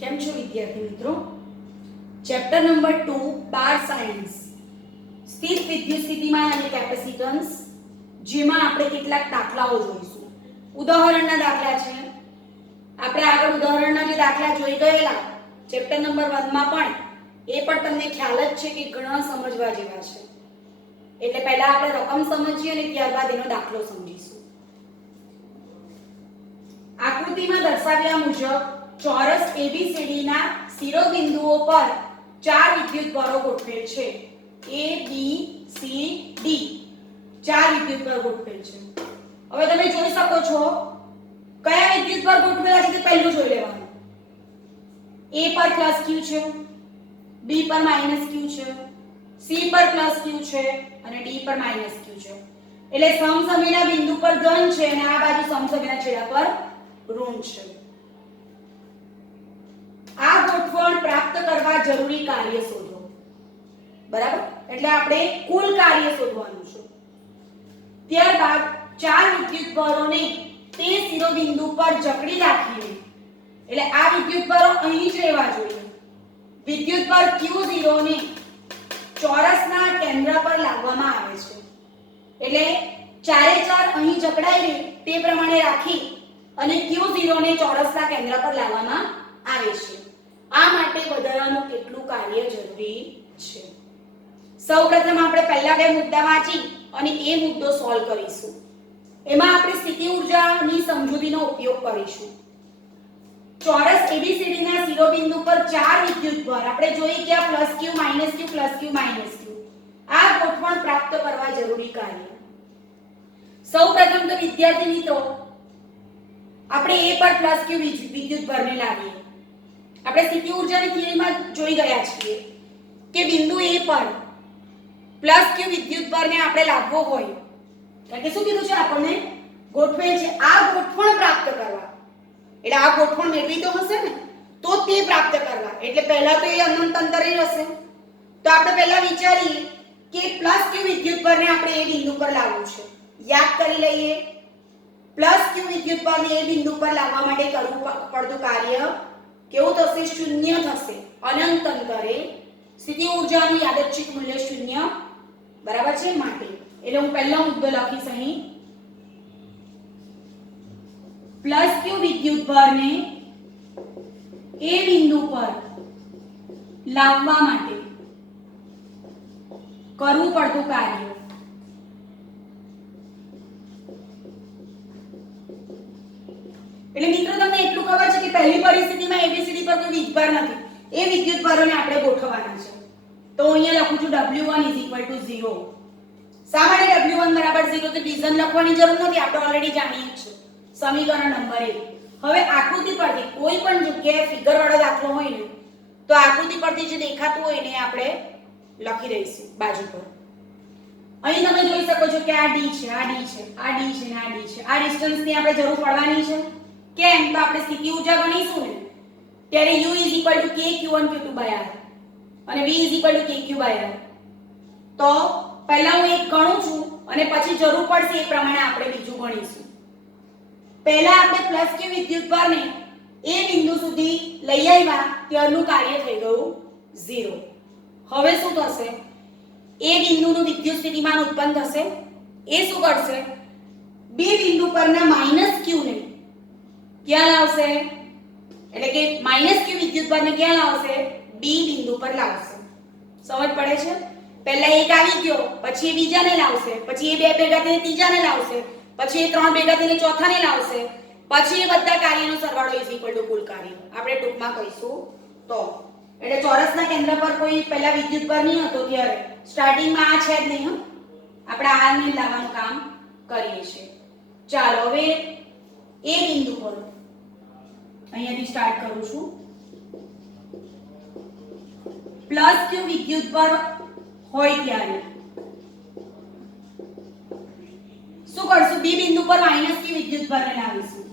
કેમ છો વિદ્યાર્થી મિત્રો? ચેપ્ટર નંબર 2 બાર સાયન્સ સ્થિર વિદ્યુત સ્થિતિમાન અને કેપેસિટન્સ, જેમાં આપણે કેટલાક દાખલાઓ જોઈશું. ઉદાહરણના દાખલા છે. આપણે આગળ ઉદાહરણના જે દાખલા જોઈ ગયેલા ચેપ્ટર નંબર 1 માં પણ એ પણ તમને ખ્યાલ જ છે કે ઘણા સમજવા જેવા છે. એટલે પહેલા આપણે રકમ સમજીએ અને ત્યારબાદ એનો દાખલો સમજીશું. આકૃતિમાં દર્શાવ્યા મુજબ ચોરસ ABCD ના શિરોબિંદુઓ પર 4 વિદ્યુતભારો ગોઠવેલ છે. A B C D 4 વિદ્યુતભાર ગોઠવેલ છે. હવે તમે જોઈ શકો છો કયા વિદ્યુતભાર ગોઠવેલા છે તે પહેલું જોઈ લેવાનું. A પર પ્લસ Q છે, B પર માઈનસ Q છે, C પર પ્લસ Q છે અને D પર માઈનસ Q છે. એટલે સમસમયના બિંદુ પર ધન છે અને આ બાજુ સમસમયના છેડા પર ઋણ છે. આ ગોઠવણ પ્રાપ્ત કરવા જરૂરી કાર્ય શોધો. બરાબર? એટલે આપણે કુલ કાર્ય શોધવાનું છે. ત્યારબાદ 4 વિદ્યુતભારોને તે શિરોબિંદુ પર જકડી રાખીને, એટલે આ વિદ્યુતભારો અહીં જ રહેવા જોઈએ. વિદ્યુતભાર Q0 ને ચોરસના કેન્દ્ર પર લાવવામાં આવે છે. એટલે ચારે ચાર અહીં જકડાઈ રહે તે પ્રમાણે રાખી અને Q0 ને ચોરસના કેન્દ્ર પર લાવવામાં આવે છે. આ માટે વધારાનું કેટલું કાર્ય જરૂરી છે? સૌપ્રથમ આપણે પહેલા બે મુદ્દા વાંચી અને એ મુદ્દો સોલ્વ કરીશું. એમાં આપણે સ્થિતિ ઊર્જાની સમજૂતીનો ઉપયોગ કરીશું. ચોરસ ABCD ના શિરોબિંદુ પર 4 વિદ્યુતભાર આપણે જોઈએ કે આ +Q -Q +Q -Q. આ ગોઠવણ પ્રાપ્ત કરવા જરૂરી કાર્ય. સૌપ્રથમ તો વિદ્યાર્થી મિત્રો આપણે A પર +Q વિદ્યુતભારને લાવીએ. આપણે સ્થિતિ ઊર્જાની થિયરીમાં જોઈ ગયા છીએ કે બિંદુ A પર +Q વિદ્યુતભારને આપણે લાવવો હોય કારણ કે શું કીધું છે આપણને ગોઠવેલ છે. આ ગોઠવણ પ્રાપ્ત કરવા એટલે આ ગોઠવણ મેળવી તો હશે ને તો તે પ્રાપ્ત કરવા એટલે પહેલા તો એ અનંત અંતરે હશે. તો આપણે પહેલા વિચારીએ કે +Q વિદ્યુતભારને આપણે એ બિંદુ પર લાવવું છે. યાદ કરી લઈએ +Q વિદ્યુતભારને એ બિંદુ પર લાવવા માટે કરવું પડતું કાર્ય કેવું થશે? શૂન્ય થશે. અનંત અંતરે સ્થિતિ ઊર્જાનું યાદચ્છિક મૂલ્ય શૂન્ય બરાબર છે માટે. એટલે હું પહેલો મુદ્દો લખીશ અહીં +Q વિદ્યુતભારને એ બિંદુ પર લાવવા માટે કરવું પડતું કાર્ય એટલે મિત્રો તમને એટલું ખબર છે કે પહેલી પરિસ્થિતિમાં ABCD પર કોઈ વિદ્યુતભાર નથી. એ વિદ્યુતભારોને આપણે ગોઠવવાના છે. તો અહીંયા લખું છું W1 = 0. શા માટે W1 = 0? તો ડિવિઝન લખવાની જરૂર નથી, આપણે ઓલરેડી જાણીએ છીએ. સમીકરણ નંબર 1. હવે આકૃતિ પરથી કોઈ પણ જગ્યાએ ફિગર વાળો દાખલો હોય ને તો આકૃતિ પરથી જે દેખાતું હોય ને આપણે લખી દઈશું બાજુ પર. અહીં તમે જોઈ શકો છો કે આ D છે, આ D છે, આ D છે ને આ D છે. આ ડિસ્ટન્સની આપણે જરૂર પડવાની છે. કેમ? તો આપણે સ્થિતિ ઊર્જા ગણીશું ને ત્યારે U = kQ1Q2/r અને V = kQ/r. તો પહેલા હું એક ગણું છું અને પછી જરૂર પડશે એ પ્રમાણે આપણે બીજું ગણીશું. પહેલા આપણે +Q વિદ્યુતભારને એ બિંદુ સુધી લઈ આવ્યા ત્યારનું કાર્ય થઈ ગયું 0. હવે શું થશે? એ બિંદુનું વિદ્યુત સ્થિતિમાન ઉત્પન્ન થશે. એ શું કરશે? બે બિંદુ પરના -Q ને ક્યાં લાવશે? એટલે કે -Q વિદ્યુતભારને ક્યાં લાવશે? B બિંદુ પર લાવશે. સમજ પડે છે? પહેલા એક આવી ગયો પછી એ બીજાને લાવશે, પછી એ બે ભેગા થઈને ત્રીજાને લાવશે, પછી એ ત્રણ ભેગા થઈને ચોથાને લાવશે, પછી એ બધા કાર્યનો સરવાળો = કુલ કાર્ય. આપણે ટૂંકમાં કહીશું તો એટલે ચોરસના કેન્દ્ર પર કોઈ પહેલા વિદ્યુતભાર નહીં હતો ત્યારે સ્ટાર્ટિંગમાં આ છે જ નહીં. આપણે આને લાવવાનું કામ કરીએ છીએ. ચાલો હવે એ બિંદુ પર અહીંયાથી સ્ટાર્ટ કરું છું. +Q વિદ્યુતભાર હોય ત્યારે શું કરશું? B બિંદુ પર -Q વિદ્યુતભારને લાવીશું.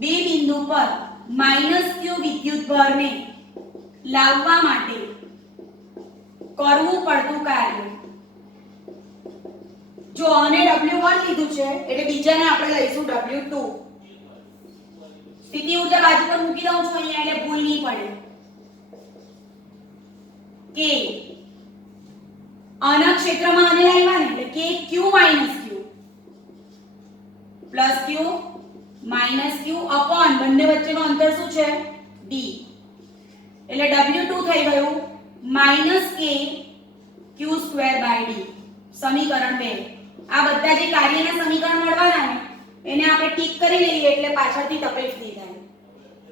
B બિંદુ પર -Q વિદ્યુતભારને લાવવા માટે કરવું પડતું કાર્ય જો આને W1 લીધું છે એટલે બીજાને આપણે લઈશું W2. સ્થિતિ ઊર્જા બાજુ પર મૂકી દઉં છું અહીંયા એટલે ભૂલ નહીં પડે કે આના ક્ષેત્રમાં આને લાવ્યા ને એટલે કે q minus q plus q minus q upon બંને વચ્ચેનું અંતર શું છે d એટલે w2 થઈ ગયું minus k q square by d સમીકરણ 2 આ બધા જે કાર્યના સમીકરણ મળવાના ને એને આપણે ટીક કરી લઈએ એટલે પાછળથી તકલીફ નહીં થાય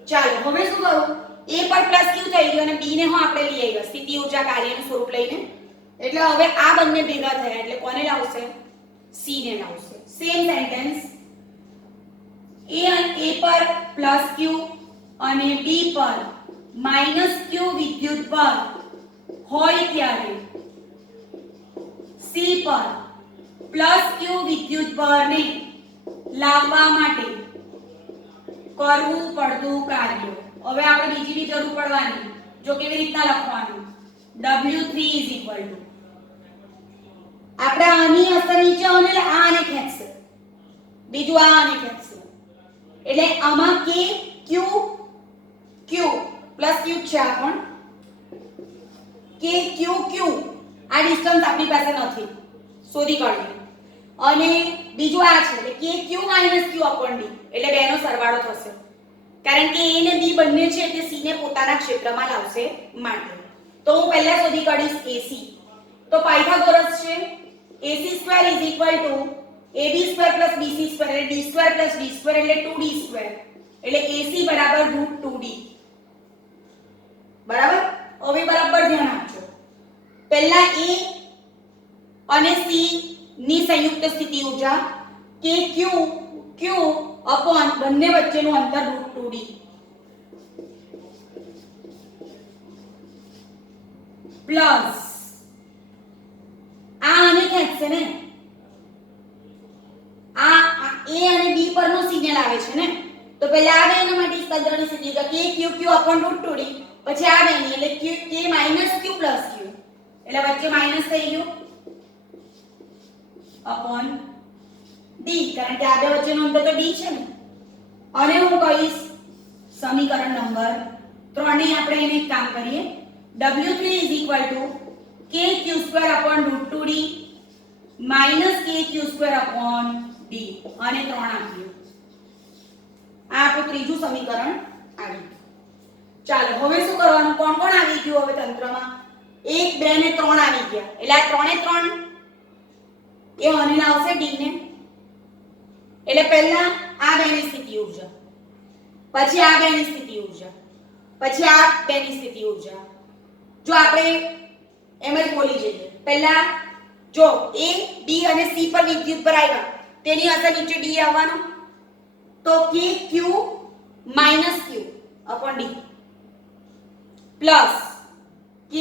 ચાલો હવે શું કરું a પર પ્લસ q થઈ ગયું અને b ને હું આપણે લઈ આવ્યા સ્થિતિ ઊર્જા કાર્યનું સ્વરૂપ લઈને એટલે હવે આ બંને ભેગા થયા એટલે કોને લાવશે c ને લાવશે સેમ સેન્ટેન્સ a પર પ્લસ q અને b પર માઈનસ q વિદ્યુત પર હોય ત્યારે c પર પ્લસ q વિદ્યુત પરને લાવવા માટે કરવું પડતું કાર્ય હવે આપણે બીજી બી જરૂર પડવાની જો કેવી રીતના લખવાનું w3 આપણે આની અસર નીચે અને આને ખેંચશે બીજું આને ખેંચશે એટલે આમાં k q q plus q છે આ પણ k q q આ ડિસ્ટન્સ આપણી પાસે નથી શોધી કાઢીએ અને બીજું આ છે એટલે k q q upon d એટલે બેનો સરવાળો થશે કારણ કે a ને b બંને છે એટલે c ને પોતાના ક્ષેત્રમાં લાવશે માટે તો હું પહેલા શોધી કાઢીશ ac તો પાયથાગોરસ છે ac square ab square bc square એટલે d સ્ક્વેર d સ્ક્વેર એટલે 2d સ્ક્વેર એટલે ac બરાબર √2d બરાબર હવે બરાબર ધ્યાન આપજો પહેલા a અને c ની સંયુક્ત સ્થિતિ ઊર્જા કે q અપોન બંને વચ્ચેનું અંતર √2d પ્લસ આ અને ખેંચશે ને આ a અને b પરનો c ને લાવે છે ને તો પહેલા આ બેના માટે સ્પંદનની સ્થિતિ ઊર્જા કે q અપોન √2d પછી આ બેની એટલે k q પ્લસ q એટલે વચ્ચે માઈનસ થઈ ગયું અપોન d કારણ કે આ બે વચ્ચેનું અંતર તો d છે ને અને હું કહીશ સમીકરણ નંબર 3 ને આપણે એને એક કામ કરીએ w3 k q2 √2d k q2 d અને 3 આપીએ આ આપણું ત્રીજું સમીકરણ આવી ચાલો હવે શું કરવાનું કોણ કોણ આવી ગયું હવે તંત્રમાં 1 2 ને 3 આવી ગયા એટલે આ 3 એ 3 એ અને લાવશે d ને એટલે પહેલા આ બેની સ્થિતિ ઊર્જા પછી આ બેની સ્થિતિ ઊર્જા પછી આ બેની સ્થિતિ ઊર્જા જો આપણે એમ જ બોલી જઈએ પહેલા જો a b અને c પર વિદ્યુત પર આવ્યા તેની અસર નીચે d આવવાનો તો k q q upon d plus k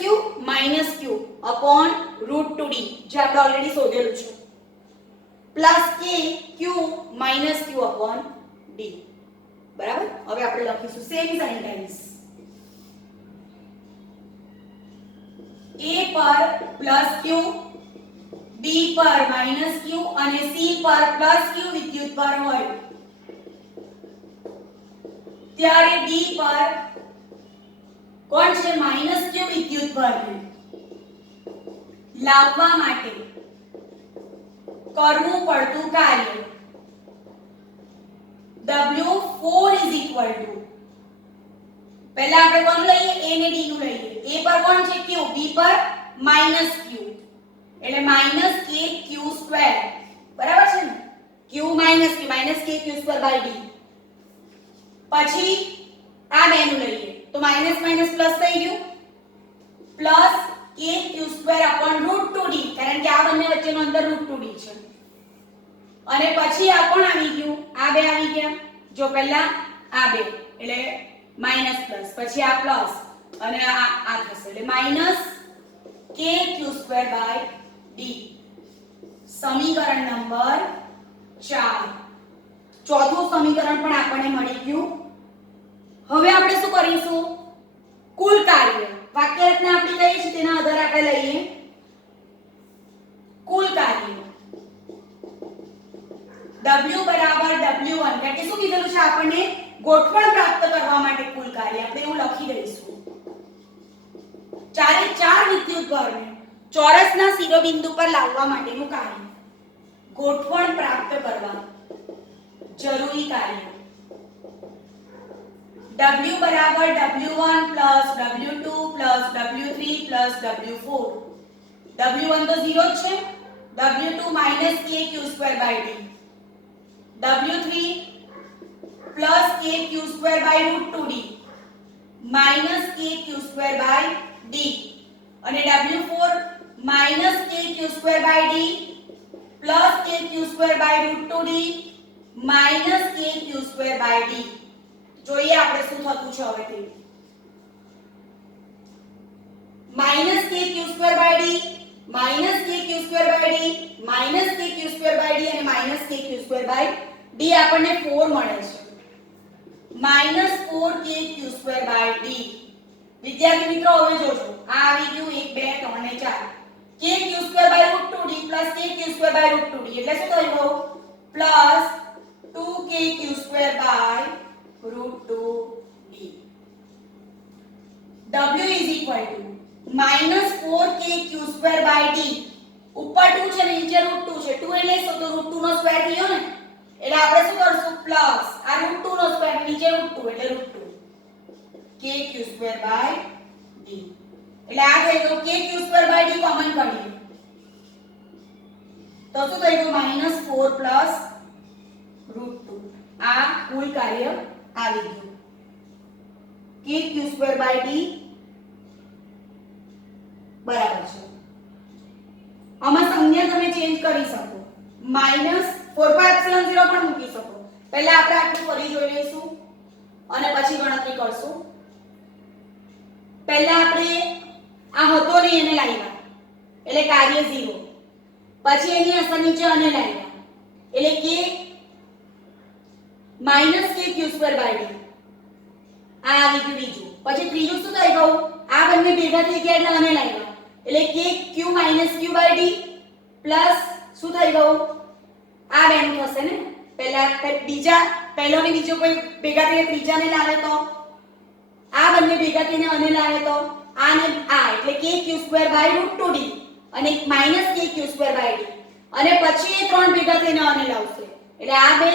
q upon √2d જે આપણે ઓલરેડી શોધેલું છે plus k q q upon d બરાબર હવે આપણે લખીશું સેમ સેન્ટેન્સ a પર પ્લસ q b પર માઈનસ q અને c પર પ્લસ q વિદ્યુત ભાર હોય ત્યારે d પર કોણ છે માઈનસ q વિદ્યુત ભારને લાવવા માટે કરવું પડતું કાર્ય w4 પહેલા આપણે કોણ લઈએ a ને d નું લઈએ a પર કોણ છે q b પર માઈનસ q એટલે માઈનસ k q સ્ક્વેર બરાબર છે ને q minus k q square by d પછી આ બે નું લઈએ તો માઈનસ માઈનસ પ્લસ થઈ ગયું plus k q square upon √2d કારણ કે આ બંને વચ્ચેનું અંતર √2d છે અને પછી આ કોણ આવી ગયું આ બે આવી ગયા જો પહેલા આ બે એટલે માઈનસ પ્લસ પછી આ પ્લસ અને આ થશે એટલે minus k q square by d સમીકરણ નંબર 4 ચોથું સમીકરણ પણ આપણને મળી ગયું હવે આપણે શું કરીશું કુલ કાર્ય વાક્ય રચના આપણી કઈ છે તેના આધારે આપણે લઈએ કુલ કાર્ય W બરાબર W1 એટલે શું કીધેલું છે આપણને ગોઠવણ પ્રાપ્ત કરવા માટે કુલ કાર્ય આપણે એવું લખી દઈશું ચારે ચાર વિદ્યુતભારને ચોરસના શિરોબિંદુ પર લાવવા માટેનું કાર્ય ગોઠવણ પ્રાપ્ત કરવા જરૂરી કાર્ય W બરાબર W1 plus W2 plus W3 plus W4 W1 તો 0 જ છે W2 minus KQ² by D W3 plus KQ² by root 2D minus KQ² by D અને W4 minus KQ² by D plus KQ² by root 2D minus KQ² by D જોઈએ આપણે શું થતું છે હવે તે minus KQ² by D minus KQ² by D minus KQ² by D અને minus KQ² by D આપણને 4 મળે છે minus 4KQ² by D વિદ્યાર્થી મિત્રો હવે જોજો આ આવી ગયું 1 2 3 અને 4 KQ² by root 2D plus KQ² by root 2D એટલે શું થયું plus 2KQ² by root 2D W is equal to minus 4KQ² by D ઉપર 2 છે નીચે root 2 છે 2 એટલે શું તો root 2 નો સ્ક્વેર થયો ને એટલે આપણે શું કરશું પ્લસ આ root 2 નો સ્ક્વેર નીચે root 2 એટલે root 2 KQ² by D એટલે આ થઈ ગયું KQ² by D કોમન કાઢીએ તો શું થઈ ગયું -4 plus root 2 આ કુલ કાર્ય આવી ગયું KQ² by D બરાબર છે આમાં સંજ્ઞા તમે ચેન્જ કરી શકો -4πε0 પણ મૂકી શકો પહેલા આપણે આટલું ફરી જોઈ લઈશું અને પછી ગણતરી કરશું પહેલા આપણે આ હતો ને એને લાવ્યા એટલે કાર્ય 0 પછી એની અસર નીચે અને લાવ્યા એટલે કે -KQ² by D આ આવી ગયું બીજું પછી ત્રીજું શું થઈ ગયું આ બંને ભેગા થઈ ગયા એટલે અને લાવ્યા એટલે KQ - Q by D plus શું થઈ ગયું આ બેનું થશે ને પહેલા બીજા પહેલો ને બીજો કોઈ ભેગા થઈને ત્રીજાને લાવે તો આ બંને ભેગા થઈને અને લાવે તો આ ને આ એટલે KQ² by root 2D અને -KQ² by D અને પછી એ ત્રણ ભેગા થઈને અને લાવશે એટલે આ બે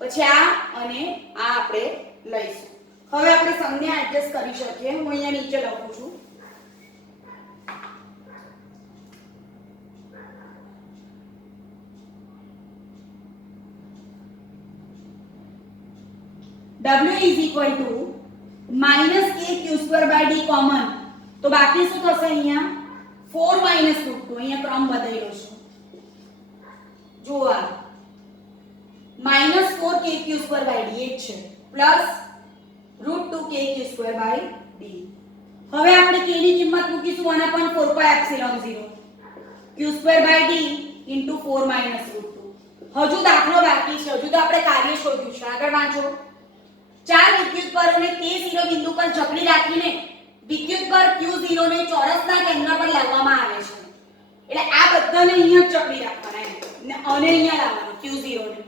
પછી આ અને આ આપણે લઈશું હવે આપણે સંજ્ઞા એડજસ્ટ કરી શકીએ હું અહીંયા નીચે લખું છું W is equal to -KQ² by D common તો બાકી શું થશે અહીંયા 4 minus root 2 અહીંયા ક્રમ બદલ્યો છે જુઓ આ -4KQ² by D એ છે plus root 2KQ² by D હવે આપણે k ની કિંમત મૂકીશું 1/4πε0 Q² by D into 4 minus root 2 હજુ દાખલો બાકી છે હજુ તો આપણે કાર્ય શોધ્યું છે આગળ વાંચો ચાર વિદ્યુતભારોને તે શિરોબિંદુ પર જકડી રાખીને વિદ્યુતભાર Q0 ને ચોરસના કેન્દ્ર પર લાવવામાં આવે છે એટલે આ બધાને અહીંયા જ જકડી રાખવાના અને અહીંયા લાવવાનું Q0 ને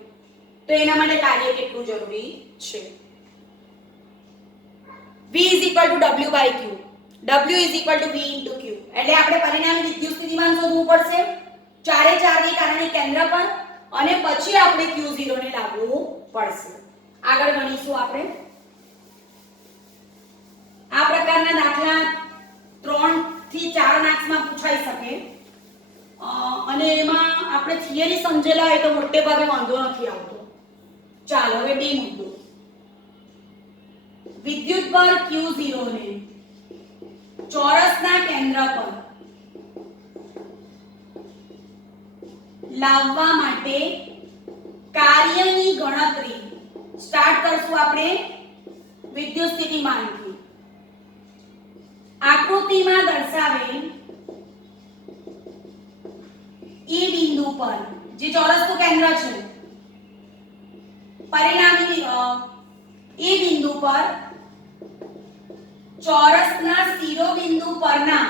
તો એના માટે કાર્ય કેટલું જરૂરી છે V is equal to W by Q W is equal to V into Q એટલે આપણે પરિણામી વિદ્યુત સ્થિતિમાન શોધવું પડશે ચારે ચારને કારણે કેન્દ્ર પર અને પછી આપણે Q0 ને લાવવું પડશે આગળ ગણીશું આપણે આ પ્રકારના દાખલા 3 થી 4 માર્ક્સમાં પૂછાઈ શકે અને એમાં આપણે થિયરી સમજેલા હોય તો મોટે ભાગે વાંધો નથી આવતો ચાલો હવે બે મુદ્દો વિદ્યુતભાર Q0 ને ચોરસના કેન્દ્ર પર લાવવા માટે કાર્યની ગણતરી સ્ટાર્ટ કરશું આપણે વિદ્યુત સ્થિતિમાનથી આકૃતિમાં દર્શાવેલ E બિંદુ પર જે ચોરસનું કેન્દ્ર છે પરિણામી E બિંદુ પર ચોરસના શિરોબિંદુ પરના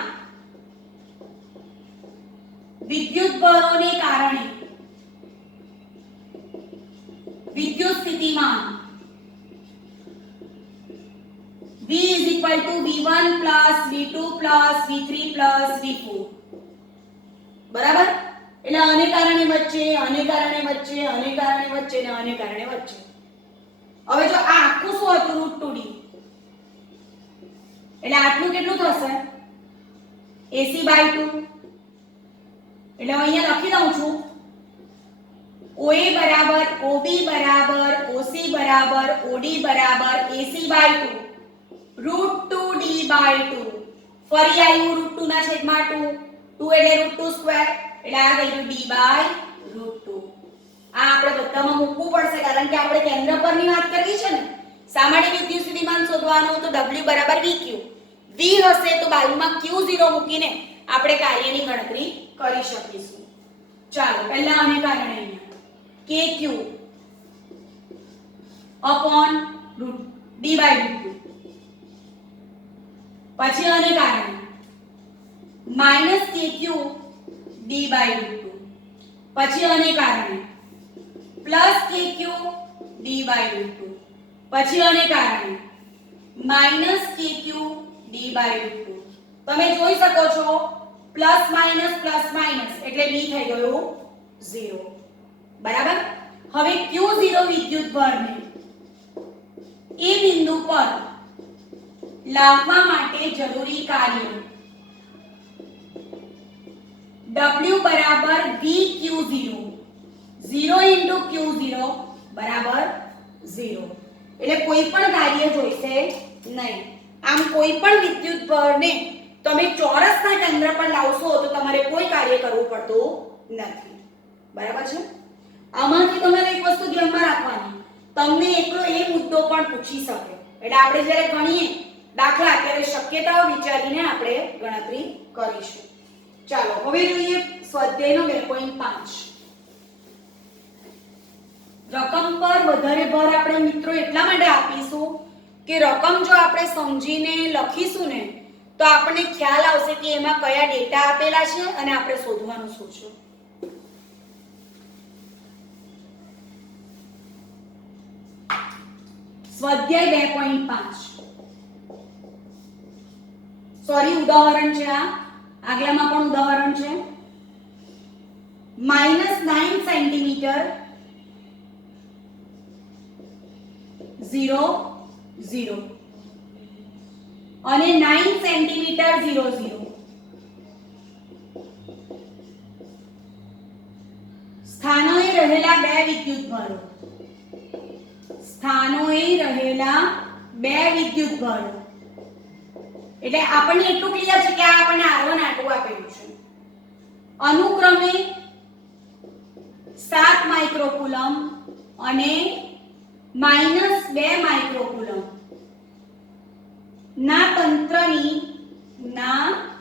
વિદ્યુતભારોને કારણે વિદ્યુત સ્થિતિમાન V is equal to V1 plus V2 plus V3 plus V4 બરાબર. એટલે આને કારણે વચ્ચે, આને કારણે વચ્ચે, આને કારણે વચ્ચે ને આને કારણે વચ્ચે. હવે જો આ આખું શું હતું √2d, એટલે આટલું કેટલું થશે AC/2. એટલે અહીંયા લખી દઉં છું OA બરાબર OB બરાબર OC બરાબર OD બરાબર AC/2 √2d/2. ફરી આવ્યું √2 ના છેદમાં 2, 2 એટલે √2 સ્ક્વેર, એટલે આ થઈ ગયું d/√2. આ આપણે બધામાં મૂકવું પડશે કારણ કે આપણે કેન્દ્ર પરની વાત કરવી છે ને. સામાન્ય વિદ્યુત સ્થિતિમાન શોધવાનું તો W બરાબર VQ. V હશે તો બાજુમાં Q0 મૂકીને આપણે કાર્યની ગણતરી કરી શકીશું. ચાલો પહેલા આને કારણે અહીંયા KQ upon d/√2. પછી આને કારણે -KQ d/√2. પછી આને કારણે +KQ d/√2. પછી આને કારણે -KQ d/√2. તમે જોઈ શકો છો પ્લસ માઈનસ એટલે b થઈ ગયું 0. બરાબર. હવે Q0 વિદ્યુત ભારને એ બિંદુ પર લાવવા માટે જરૂરી કાર્ય W બરાબર VQ0. 0 * Q0 બરાબર 0. એટલે કોઈ પણ કાર્ય જોઈશે નહીં. આમ કોઈ પણ વિદ્યુત ભારને તમે ચોરસના કેન્દ્ર પર લાવશો તો તમારે કોઈ કાર્ય કરવું પડતું નથી. બરાબર છે. આમાંથી તમારે એક વસ્તુ ધ્યાનમાં રાખવાની, તમને એકલો એ મુદ્દો પણ પૂછી શકે. એટલે આપણે જ્યારે ગણીએ દાખલા ત્યારે શક્યતાઓ વિચારીને આપણે ગણતરી કરીશું. ચાલો હવે જોઈએ સ્વાધ્યાયનો 2.5. રકમ પર વધારે ભાર આપણે મિત્રો એટલા માટે આપીશું કે રકમ જો આપણે સમજીને લખીશું ને તો આપણને ખ્યાલ આવશે કે એમાં કયા ડેટા આપેલા છે અને આપણે શોધવાનું શું છે. સ્વાધ્યાય 2.5 સોરી ઉદાહરણ છે. આ આગલામાં પણ ઉદાહરણ છે. -9 સેન્ટીમીટર 0 0 અને 9 સેન્ટીમીટર 0 0. સ્થાનોએ રહેલા બે વિદ્યુત ભારો. સ્થાનોએ રહેલા બે વિદ્યુત ભારો એટલે આપણને એટલું ક્લિયર છે કે આ આપણને R1 R2 આપેલું છે. અનુક્રમે 7 માઇક્રોકુલમ અને -2 માઇક્રોકુલમ ના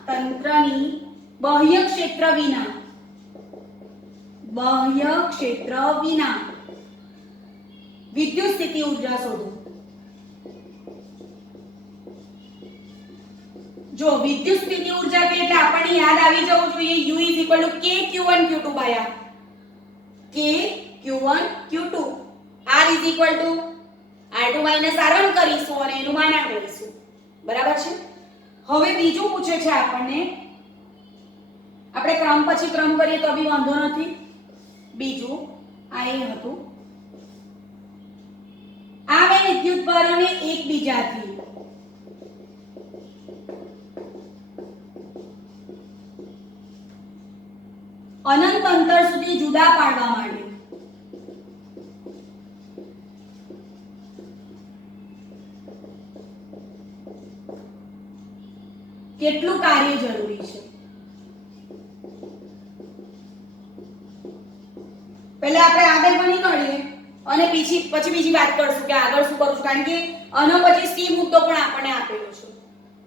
તંત્રની બાહ્ય ક્ષેત્ર વિના વિદ્યુત સ્થિતિ ઊર્જા શોધો. જો વિદ્યુત સ્થિતિ ઊર્જા એટલે આપણને યાદ આવી જવું જોઈએ U = KQ1 Q2 by KQ1 Q2. R = R2 - R1 કરીશું અને એનું માનાંક લઈશું. બરાબર છે. હવે બીજું પૂછે છે આપણને, આપણે ક્રમ પછી ક્રમ કરીએ તો બી વાંધો નથી. બીજું આ એ હતું આ બે વિદ્યુત ભારોને એકબીજાથી અનંત અંતર સુધી જુદા પાડવા માટે કેટલું કાર્ય જરૂરી છે. પહેલા આપણે આગળ ગણી કાઢીએ અને પછી બીજી વાત કરશું કે આગળ શું કરું છું, કારણ કે આનો પછી સી મુદ્દો પણ આપણને આપેલો છે.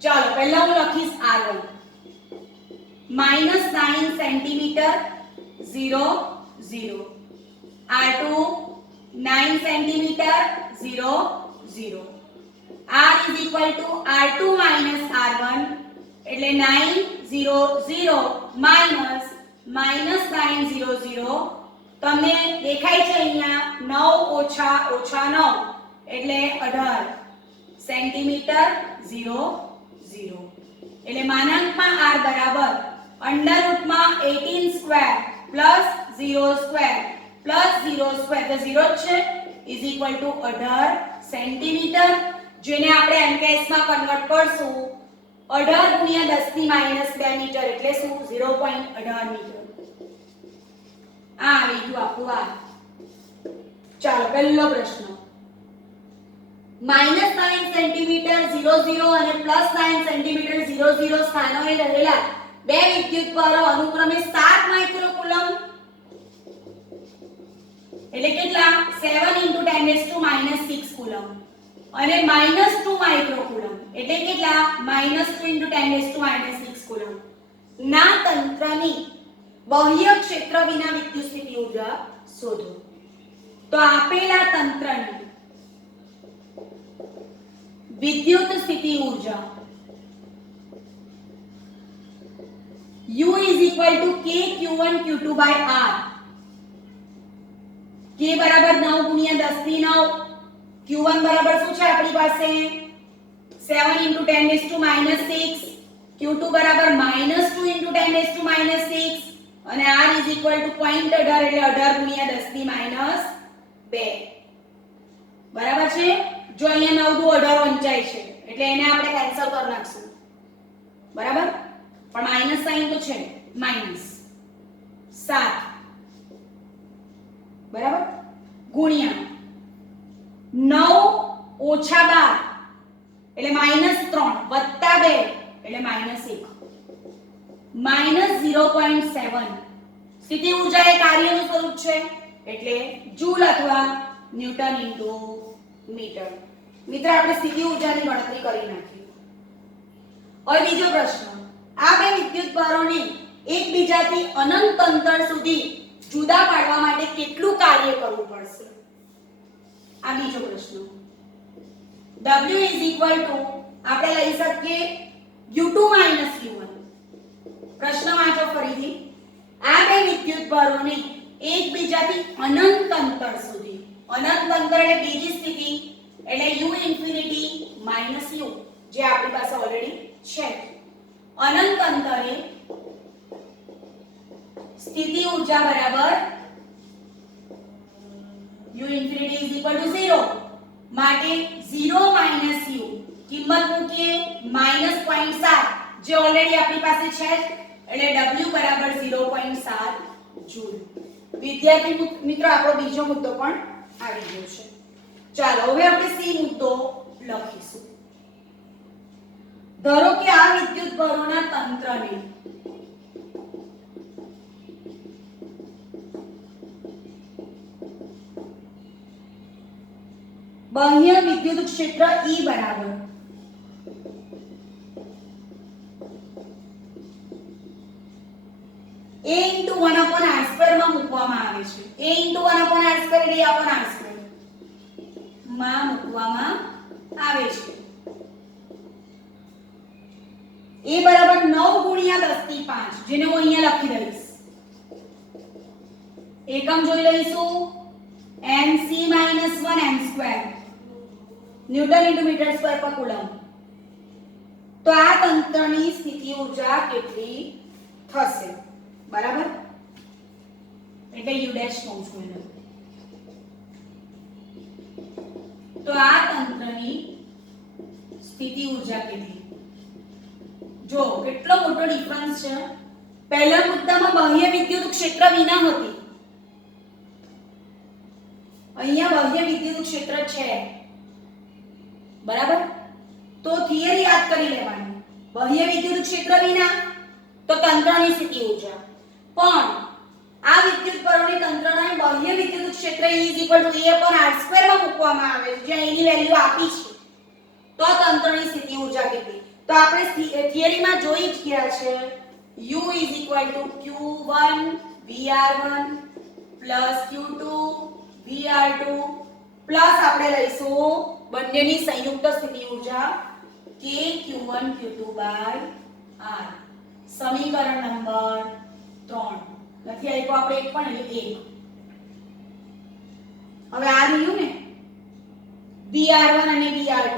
ચાલો પહેલા હું લખીશ R1 -9 centimetre 0 0 R2 9 centimetre 0 0 R = R2 - R1 એટલે 9 0 0 -9 0 0 તમને દેખાય છે અહીંયા 9 ઓછા ઓછા 9 એટલે 18 સેન્ટીમીટર 0 0 એટલે માનાંકમાં r બરાબર અંડર રૂટમાં 18 square plus 0 square plus 0 square તો 0 જ છે ઇઝ ઇક્વલ ટુ 18 સેન્ટીમીટર, જેને આપણે એમકેએસ માં કન્વર્ટ કરશું 18 ગુણ્યા 10 ની -2 મીટર એટલે શું 0.18 મીટર. આ આવી ગયું આપણું આ. ચાલો પહેલો પ્રશ્ન. -9 સેન્ટીમીટર 00 અને +9 સેન્ટીમીટર 00 સ્થાનોએ રહેલા બે વિદ્યુતભારો અનુક્રમે 7 માઇક્રોકુલમ એટલે કેટલા 7 * 10⁻⁻6 કુલમ અને -2 માઇક્રોકુલમ એટલે કેટલા -2 * 10⁻⁻6 કુલમ ના તંત્રની બાહ્ય ક્ષેત્ર વિના વિદ્યુત સ્થિતિ ઊર્જા શોધો. તો આપેલા તંત્રની વિદ્યુત સ્થિતિ ઊર્જા U = kq1 q2/r. k બરાબર 9 ગુણ્યા 10 ની 9, q1 બરાબર શું છે આપણી પાસે 7 * 10⁻⁻6, q2 બરાબર -2 * 10⁻⁻6 અને r = 0.18 એટલે 18 ગુણ્યા 10 ની -2 બરાબર છે. જો અહીંયા 9 દુ 18 વંચાય છે એટલે એને આપણે કેન્સલ કરી નાખશું બરાબર, પણ માઈનસ સાઈન તો છે -7 બરાબર ગુણ્યા 9 ઓછા 12 એટલે -3 વત્તા 2 એટલે -1 -0.7 સ્થિતિ ઊર્જા એ કાર્યનું સ્વરૂપ છે એટલે જૂલ અથવા ન્યૂટન ઇન્ટુ મીટર. મિત્ર આપણે સ્થિતિ ઊર્જાની ગણતરી કરી નાખી. હવે બીજો પ્રશ્ન. આ બે વિદ્યુતભારોને એકબીજાથી અનંત અંતર સુધી જુદા પાડવા માટે કેટલું કાર્ય કરવું પડશે? આ બીજો પ્રશ્ન. W આપણે લઈ શકીએ U2 - U1. પ્રશ્ન વાંચો ફરીથી. આ બે વિદ્યુતભારોને એકબીજાથી અનંત અંતર સુધી, અનંત અંતર એટલે બીજી સ્થિતિ એટલે U ∞ U જે આપણી પાસે ઓલરેડી છે. અનંત અંતરે સ્થિતિ ઊર્જા બરાબર U ∞ = 0 માટે 0 - U કિંમત મૂકીએ -0.7 જે ઓલરેડી આપણી પાસે છે એટલે W બરાબર 0.7 જૂલ. વિદ્યાર્થી મિત્રો આપણો બીજો મુદ્દો પણ આવી ગયો છે. ચાલો હવે આપણે સી મુદ્દો લખીશું. ધારો કે આ વિદ્યુતભારોના તંત્રને બાહ્ય વિદ્યુત ક્ષેત્ર E બરાબર A * 1/r² માં મૂકવામાં આવે છે. A * 1/r² એટલે A/r² માં મૂકવામાં આવે છે. A બરાબર 9 ગુણ્યા 10 ની 5 જેને હું અહીંયા લખી દઈશ. એકમ જોઈ લઈશું mc - 1 m², ન્યૂટન * મીટર² પર કુલમ. તો આ તંત્રની સ્થિતિ ઊર્જા કેટલી થશે? બરાબર, એટલે U' કહું છું એને. તો આ તંત્રની સ્થિતિ ઊર્જા કેટલી? જો કેટલો મોટો ડિફરન્સ છે. પહેલા મુદ્દામાં બાહ્ય વિદ્યુત ક્ષેત્ર વિના હતી, અહીંયા બાહ્ય વિદ્યુત ક્ષેત્ર છે બરાબર. તો થિયરી યાદ કરી લેવાની. બાહ્ય વિદ્યુત ક્ષેત્ર વિના તો તંત્રની સ્થિતિ ઊર્જા, પણ આ વિદ્યુતભારોની તંત્રના બાહ્ય વિદ્યુત ક્ષેત્ર E = A/r² માં મૂકવામાં આવે છે, જ્યાં એની વેલ્યુ આપી છે. તો તંત્રની સ્થિતિ ઊર્જા કેટલી? તો આપણે થિયરીમાં જોઈ જ ગયા છે U = q1 Vr1 q2 Vr2 plus આપણે લઈશું બંનેની સંયુક્ત સ્થિતિ ઊર્જા kq1 q2/r. સમીકરણ નંબર 3 નથી આપ્યો આપણે એક પણ એટલે 1 હવે આ રહ્યું ને Vr1 અને Vr2.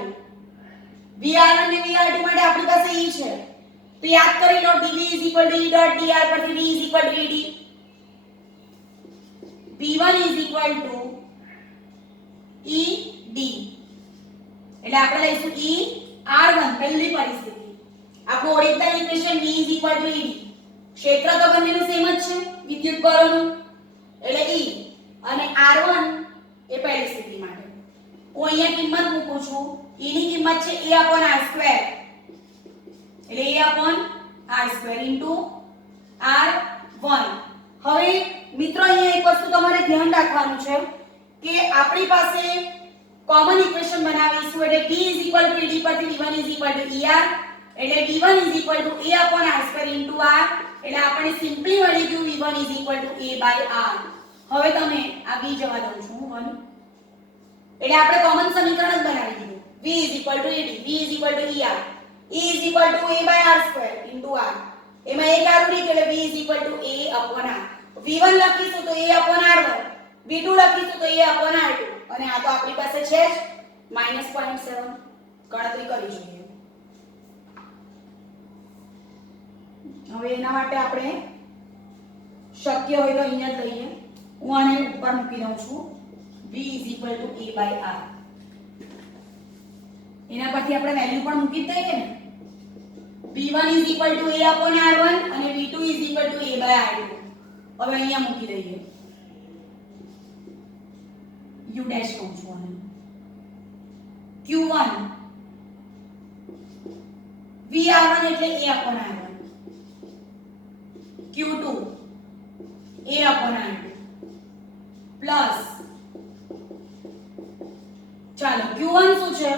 Vr1 અને Vr2 માટે આપણી પાસે E છે તો યાદ કરી લો dV E. dr પરથી V ed. V1 ed એટલે આપણે લઈશું Er1 પહેલી પરિસ્થિતિ. આપણું ઓરિજિનલ ઇક્વેશન V ed. ક્ષેત્ર તો બંનેનું સેમ જ છે વિદ્યુતભારોનું એટલે E અને R1 એ પહેલી સ્થિતિ માટે. હું અહીંયા કિંમત મૂકું છું. E ની કિંમત છે A/R2 એટલે A/R2 into R1. હવે મિત્રો અહીંયા એક વસ્તુ તમારે ધ્યાન રાખવાનું છે કે આપણી પાસે કોમન ઇક્વેશન બનાવીશું એટલે V ed પરથી V1 ER એટલે V1 A/R2 into R એટલે આપણે સિમ્પલી મળી ગયું V1 A/R. હવે તમે આ B જવા દઉં છું 1 એટલે આપણે કોમન સમીકરણ જ બનાવી દીધું V ed V ER E A/R2 into R. એમાં એક આ ઉડી એટલે V A/R. V1 લખીશું તો A/R1, V2 લખીશું તો A/R2 અને આ તો આપણી પાસે છે જ -0.7 ગણતરી કરી જોઈએ. હવે એના માટે આપણે શક્ય હોય તો અહીંયા જ લઈએ. હું આને ઉપર મૂકી દઉં છું V A/R. એના પરથી આપણે વેલ્યુ પણ મૂકી દઈએ કે ને V1 A/R1 અને V2 A/R2. હવે અહીંયા મૂકી દઈએ U ડેશ કહું છું આને Q1 VR1 એટલે A/R1 Q2 A/R2 પ્લસ ચાલો Q1 શું છે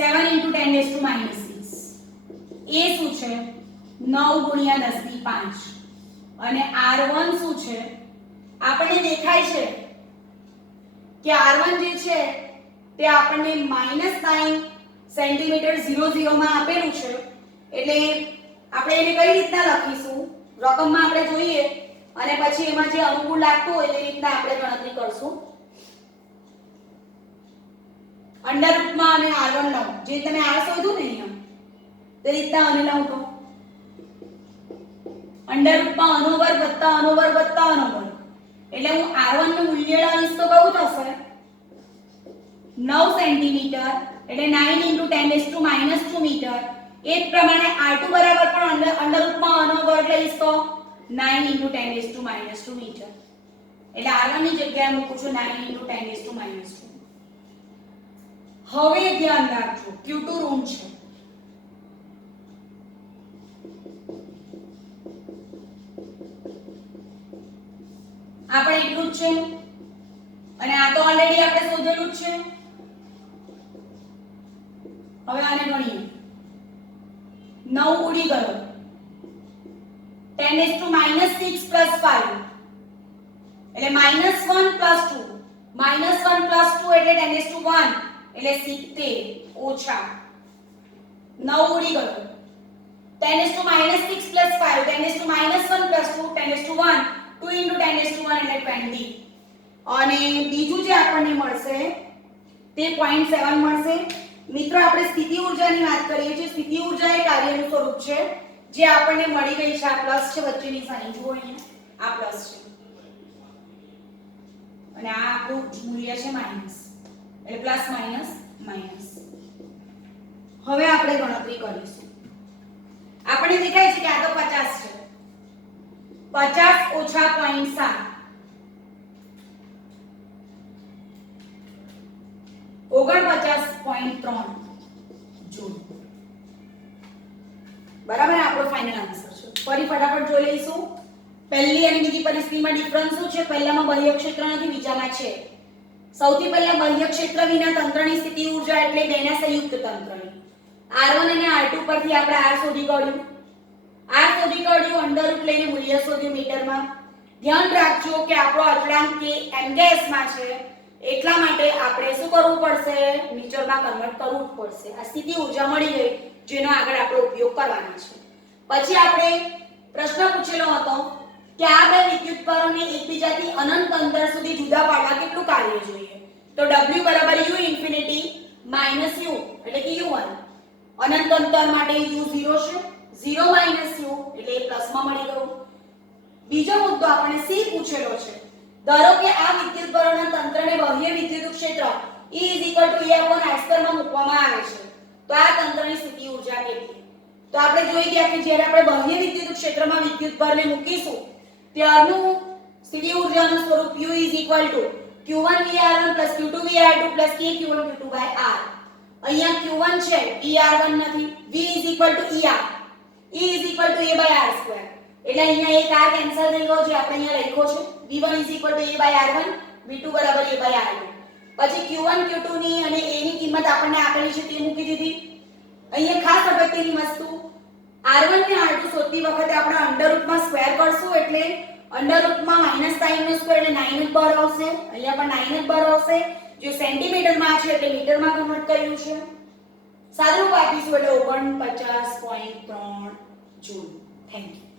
7 × 10⁻⁶ એ શું છે 9 × 10⁵ અને R1 શું છે આપણને દેખાય છે કે R1 જે છે તે આપણને -9 સેન્ટીમીટર 00 માં આપેલું છે એટલે આપણે એને કઈ રીતના લખીશું રકમમાં આપણે જોઈએ અને પછી એમાં જે અનુકૂળ લાગતું હોય એ રીતના આપણે ગણતરી કરશું. અંડર રૂટમાં અને R1 લઉં જે તમે R શોધ્યું ને અહીંયા તે રીતના આને લઉં તો અંડર રૂટમાં અનો વર્ગ વત્તા અનો વર્ગ વત્તા અનો વર્ગ એટલે હું R1 નું મૂલ્ય લાવીશ તો કયું થશે 9 સેન્ટીમીટર એટલે 9 × 10⁻² મીટર. એ જ પ્રમાણે R2 બરાબર પણ અંડર રૂટમાં અનો વર્ગ લઈશ તો 9 × 10⁻² મીટર એટલે R1 ની જગ્યાએ મૂકું છું 9 × 10⁻². હવે ધ્યાન રાખજો Q2 ઋણ છે આપણે એટલું જ છે અને આ તો ઓલરેડી આપણે શોધેલું જ છે. હવે આને ગણીએ 9 ઉડી ગયો 10⁻⁶ + 5 એટલે -1 + 2 -1 + 2 એટલે 10⁻1 એટલે 70 ઓછા 9 ઉડી ગયો 10⁻⁶ + 5 10⁻1 + 2 10⁻1 2 × 10⁻1 એટલે 20 અને બીજું જે આપણને મળશે તે 0.7 મળશે. મિત્રો આપણે સ્થિતિ ઊર્જાની વાત કરીએ છીએ. સ્થિતિ ઊર્જા એ કાર્યનું સ્વરૂપ છે જે આપણને મળી ગઈ છે. આ પ્લસ છે વચ્ચેની સાઈન જુઓ અહીંયા આ પ્લસ છે અને આ આપણું મૂલ્ય છે માઈનસ એટલે પ્લસ માઈનસ માઈનસ. હવે આપણે ગણતરી કરીશું. આપણને દેખાય છે કે આ તો 50 છે 50 ઓછા 0.7 49.3 જૂલ બરાબર આપણો ફાઇનલ આન્સર છે. ફરી ફટાફટ જોઈ લઈશું. પહેલી અને બીજી પરિસ્થિતિમાં ડિફરન્સ શું છે? પહેલામાં બાહ્ય ક્ષેત્ર નથી બીજામાં છે. સૌથી પહેલા બાહ્ય ક્ષેત્ર વિના તંત્રની સ્થિતિ ઊર્જા એટલે બેના સંયુક્ત તંત્રની R1 અને R2 પરથી આપણે R શોધી કાઢ્યું. R શોધી કાઢ્યું અંડર રૂટ લઈને મૂલ્ય શોધ્યું મીટરમાં. ધ્યાન રાખજો કે આપણો અચળાંક કે mgs માં છે એટલા માટે આપણે શું કરવું પડશે? મીટરમાં કન્વર્ટ કરવું પડશે. આ સ્થિતિ ઊર્જા મળી ગઈ જેનો આગળ આપણે ઉપયોગ કરવાનો છે. પછી આપણે પ્રશ્ન પૂછેલો હતો કે આ બે વિદ્યુતભારોને એકબીજાથી અનંત અંતર સુધી જુદા પાડવા કેટલું કાર્ય જોઈએ. તો W બરાબર U ઇન્ફિનિટી માઈનસ U એટલે કે U1. અનંત અંતર માટે U 0 છે. 0 માઈનસ U એટલે એ પ્લસમાં મળી ગયું. બીજો મુદ્દો આપણે C પૂછેલો છે. ધારો કે આ વિદ્યુતભારોના તંત્રને બાહ્ય વિદ્યુત ક્ષેત્ર E E/A/R² માં મૂકવામાં આવે છે. તો આ તંત્રની સ્થિતિ ઊર્જા કેટલી? તો આપણે જોઈ ગયા કે જ્યારે આપણે બાહ્ય વિદ્યુત ક્ષેત્રમાં વિદ્યુતભારને મૂકીશું ત્યારનું સ્થિતિ ઊર્જાનું સ્વરૂપ U Q1 Vr1 Q2 Vr2 K Q1 Q2/R. અહીંયા Q1 છે Vr1 નથી. V ER E A/R². એટલે અહીંયા એક r કેન્સલ થઈ ગયો છે. આપણે અહીંયા લખ્યો છે V1 A/R1 V2 A/R2. પછી Q1 Q2 ની અને A ની કિંમત આપણને આપેલી છે તે મૂકી દીધી. અહીંયા ખાસ અગત્યની વસ્તુ R1 ને R2 શોધતી વખતે આપણે અંડરરૂટમાં સ્ક્વેર કરશું એટલે અંડરરૂટમાં માઈનસ સાઈન નો સ્ક્વેર એટલે 9 જ બહાર આવશે. અહીંયા પણ 9 જ બહાર આવશે. જો સેન્ટીમીટરમાં છે એટલે મીટરમાં કન્વર્ટ કર્યું છે. સાદુરૂપ આપીશું એટલે 49.3 જૂલ. Thank you.